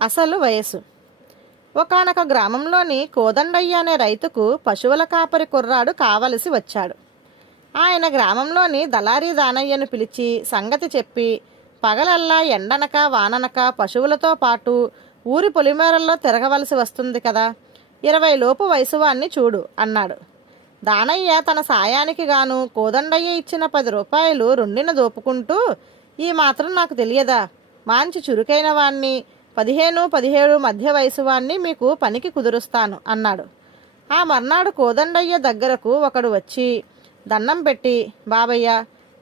అసలు వయసు. ఒకానొక గ్రామంలోని కోదండయ్య అనే రైతుకు పశువుల కాపరి కుర్రాడు కావలసి వచ్చాడు. ఆయన గ్రామంలోని దళారీ దానయ్యను పిలిచి సంగతి చెప్పి, పగలల్లా ఎండనక వాననక పశువులతో పాటు ఊరి పొలిమేరల్లో తిరగవలసి వస్తుంది కదా, 20 లోపు వయసువాణ్ణి చూడు అన్నాడు. దానయ్య తన సాయానికి గాను కోదండయ్య ఇచ్చిన 10 రూపాయలు రుండిన దోపుకుంటూ, ఈ మాత్రం నాకు తెలియదా, మంచి చురుకైన వాణ్ణి 15-17 మధ్య వయసు వాణ్ణి మీకు పనికి కుదురుస్తాను అన్నాడు. ఆ మర్నాడు కోదండయ్య దగ్గరకు ఒకడు వచ్చి దండం పెట్టి, బాబయ్య,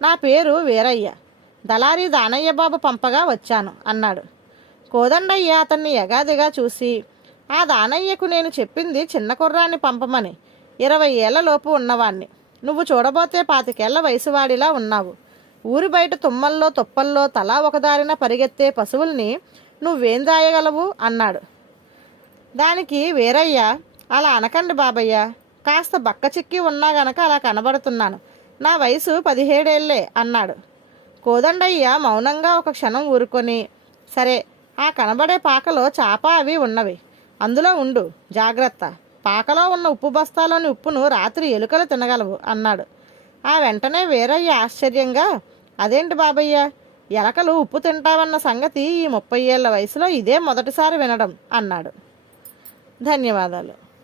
నా పేరు వీరయ్య, దళారీ దానయ్య బాబు పంపగా వచ్చాను అన్నాడు. కోదండయ్య అతన్ని ఎగాదిగా చూసి, ఆ దానయ్యకు నేను చెప్పింది చిన్న కుర్రాన్ని పంపమని, 20 ఏళ్ల లోపు ఉన్నవాణ్ణి. నువ్వు చూడబోతే 25 ఏళ్ల వయసువాడిలా ఉన్నావు. ఊరి బయట తుమ్మల్లో తుప్పల్లో తలా ఒకదారిన పరిగెత్తే పశువుల్ని నువ్వేం దాయగలవు అన్నాడు. దానికి వీరయ్య, అలా అనకండి బాబయ్య, కాస్త బక్క చిక్కి ఉన్నా గనక అలా కనబడుతున్నాను, నా వయసు 17 ఏళ్లే అన్నాడు. కోదండయ్య మౌనంగా ఒక క్షణం ఊరుకొని, సరే, ఆ కనబడే పాకలో చాప అవి ఉన్నవి, అందులో ఉండు, జాగ్రత్త, పాకలో ఉన్న ఉప్పు బస్తాలోని ఉప్పును రాత్రి ఎలుకలు తినగలవు అన్నాడు. ఆ వెంటనే వీరయ్య ఆశ్చర్యంగా, అదేంటి బాబయ్య, ఎలకలు ఉప్పు తింటావన్న సంగతి ఈ 30 ఏళ్ల వయసులో ఇదే మొదటిసారి వినడం అన్నాడు. ధన్యవాదాలు.